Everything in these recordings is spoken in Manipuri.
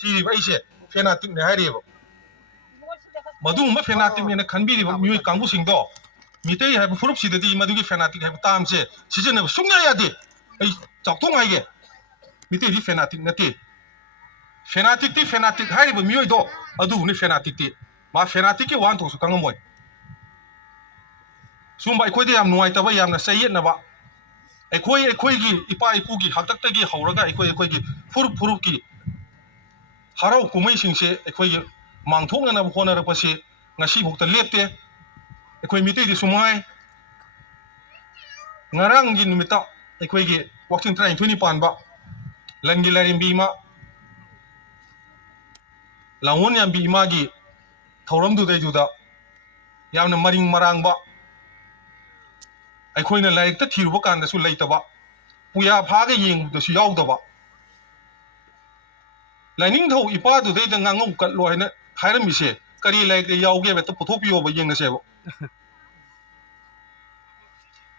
ที่ไอ้เช่เฟนาติกเนี่ยให้เรียบมาดูมาเฟนาติกเนี่ยขันบีดีมีกังบุสิงโตมีเตยให้ผู้รุบสิเดีมาดูกี่เฟนาติกให้ตามเช่ชิเจเนี่ยสุ่งยาดีไอ้จับตัวไงเงี้ยมีเตยที่เฟนาติกเนี่ยตีเฟนาติกที่เฟนาติกให้เรียบมีอยู่ตัวอะดูนี่เฟนาติกที่มาเฟนาติกที่วันทุกสุขังมวยสุ่มไปคุยได้ยามหน่วยแต่ว่ายามน่ะเสียนะวะไอ้คุยกี่อีป้าอีปูกี่หักตักตะกี่เขาแล้วก็ไอ้คุยกี่ผู้รุบกี่ฮาราคุไม่สิงเช่ไอ้คุยมังทุกนั่นนะบุคคลอะไรภาษีงั้นสิบุกตะเลียบเตะไอ้คุยมีเตยที่สมัยงารังกินมิตรไอ้คุยกี่วัคซีนทรายทุนี่ปานบะลังกิลาริมบีมาหลังวันยามบีมากี่ทารมดูได้ดูดายามนั้นมาริงมารังบะไอ้คุยนั่นเลยแต่ที่รู้ว่าการแต่สุดเลยตัวบะปุยาพาก็ยิงแต่สุดยอดตัวบะแล้วนิ่งเท่าอีป้าดูได้แต่งงงกัดลอยเนี่ยใครนั่นมีเช่ก็รีเลยแต่ยาวเก็บแต่ปุถุพิโอไปยิงนะเช่บะ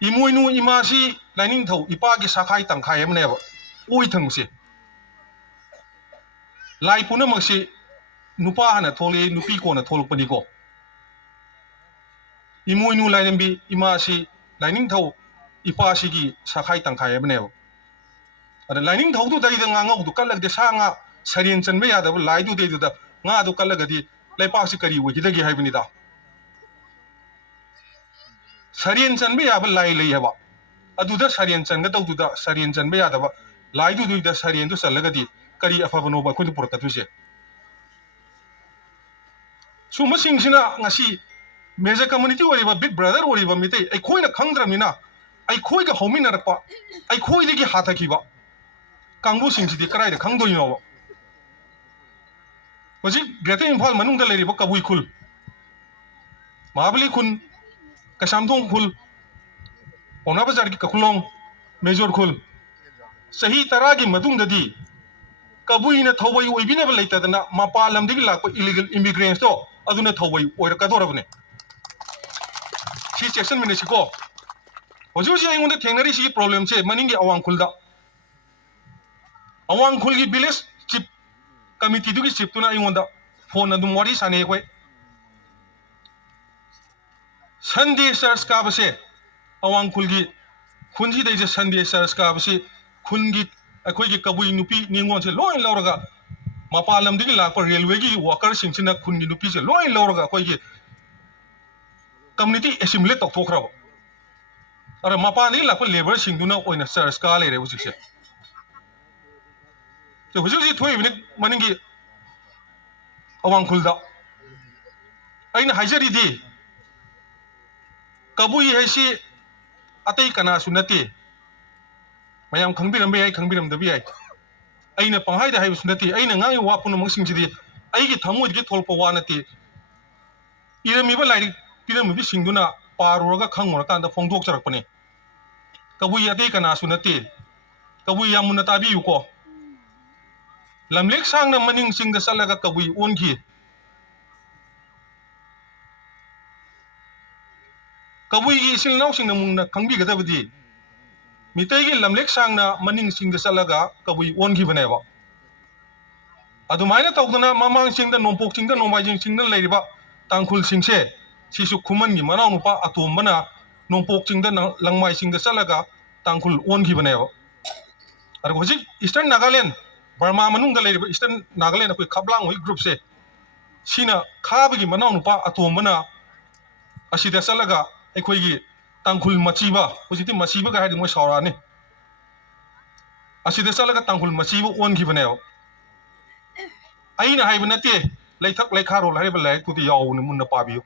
อีมวยนูอีมาสิแล้วนิ่งเท่าอีป้ากี่สาขาต่างใครมันเนี่ยบะอุ้ยทั้งเช่ไล่ปุ่นมั่งสินุป้าเนี่ยทอเลยนุปีโกเนี่ยทอลุปนิโกอีมวยนูไล่เนี่ยบีอีมาสิไล่นิ่งเท่าอีป้าสิกี่สาขาต่างใครมันเนี่ยบะแต่ไล่นิ่งเท่าดูได้แต่งงงดูกันเลยแต่ช่างอ่ะเสียนจันไม่ยาแต่ว่าไล่ดูได้ดูได้งาดูกันเลยก็ดีไล่ป้าสิกรีวิกิได้กี่ให้เป็นนี่ตาเสียนจันไม่ยาเป็นไล่เลยเหรออะดูได้เสียนจันก็ต้องดูได้เสียนจันไม่ยาแต่ว่าไล่ดูได้เสียนดูสั่งเลยก็ดีกรีอาฟาบโนบะคนที่ปวดตัดทุเช่สุ่มสิ่งสินะงั้นสิเมเจอร์คอมมูนิตี้วอรีบะบิ๊กบราเธอร์วอรีบะมิเตไอ้คุยน่ะขังดรามินะไอ้คุยก็หอมินารักปะไอ้คุยเด็กหาตะกี้บะกังบูสิ่งสิเด็กใครเด็กขังโดยนอวะว่าสิเกรดอินพอลมันนุ่งเดลเลยบะกับบุยคุลมาบลีคุณกระชามทุ่งคุลปนบัจจาริกกับคุลงเมจอร์คุลสหิตารากิมาดุงเดดีกับบุยเนี่ยทว่าอยู่อีบินเบลเลยแต่นะมาปาลัมดิกลักไป illegal immigrants โตอะดูเนี่ยทว่าอยู่โอ้ยรักตัวเราเนี่ยที่เซ็กชันมินสิโก้ว่าจู่ๆไอ้คนที่เทงนารีสิ problem เช่มันยิ่งอวังคุลดะอวังคุลกี่บิลส์ชิปคอมมิตี้ดูกี่ชิปตัวนั้นไอ้คนดะโฟนนั้นดูมอริสันเองเว้ยซันเดย์เซอร์สกาบเช่อวังคุลกี่คุณที่ได้จะซันเดย์เซอร์สกาบเช่คุณกี่ไอ้คุยกี่กับบุยนุปีนี่งวนเช่ล้วนเราระกะมาปาลัมดิกลักไปเรลเวกี่วอร์เกอร์สิงห์นะคุณกี่นุปีเช่ล้วนเราระกะคุยกี่คอมมิตี้เอซิมเลตตกทุกคราวอะไรมาปานี่หลักเป็นเลเวอร์สิงห์ดูนะโอ้ยนะเซอร์สกาเลยเรื่องสิ่งเช่แต่ว่าจู่ๆถ้วยมันมันยิ่งอวังคุลดะไอ้เนี่ยหายใจดีกับบุยให้สิอัตย์กันนะสุนัตีไม่ยอมขังบิดไม่ไอ้ขังบิดไม่ได้ไไอ้เนี่ยปังให้ได้ให้สุนัตีไอ้เนี่ยง่ายว่าปุ่นมังสิงห์ดีไอ้กี่ทั้งหมดกี่ทอลปวานัตีอีเรื่องมีเป็นไรพี่เรื่องมีสิงห์ดูนะปารุระก็ขังหัวกันแต่ฟงทุกจรักปนี่กับบุยอัตย์กันนะสุนัตีกับบุยยามุนตาบีอยู่ก็ลำเล็กสร้างนั้นมันยิ่งสิงห์จะสั่งแล้วกับบุยอ้วนขี้กับบุยกี่สิ่งเล่าสิ่งนั้นมึงนะขังบีก็ได้พอดีมีแต่กี่ลำเล็กสร้างนะมันยิ่งสิงห์จะสั่งแล้วกับบุยอ้วนขี้เป็นไงวะอะดูไม่เนี่ยตกตัวนะมามังสิงห์นั้นนมปกสิงห์นั้นนมใบสิงห์นั้นเลยดิบะต่างคุลสิงห์เช่สิสุขุมันยี่มันเอาหนุปะอะตัวมันนะนมปกสิงห์นั้นลังไม้สิงห์จะสั่งแล้วกับต่างคุลอ้วนขี้เป็นไงวะอะไรก็สิอีสเทิร์นนาการแลนด์บาร์มามันนุ่งกันเลยดิบอีสเทิร์นนาการแลนด์คุยขับล้างวิกรุ๊ปเช่สินะข้าไปกี่มันเอาหนุปะอะตัวมันนะอาศิเดชละก็ไอ้คุยกี่ตังคุลมาชีบะคุยที่มาชีบะก็ให้ดูไม่ชาวร้านนี่อาศิเดชละก็ตังคุลมาชีบะอ้วนขี้เป็นไงวะไอ้เนี่ยให้เป็นนั่นเต้เลยทักเลยคาร์โรลให้เป็นเลยกูที่ยาวนี่มุนน่ะป้าบิว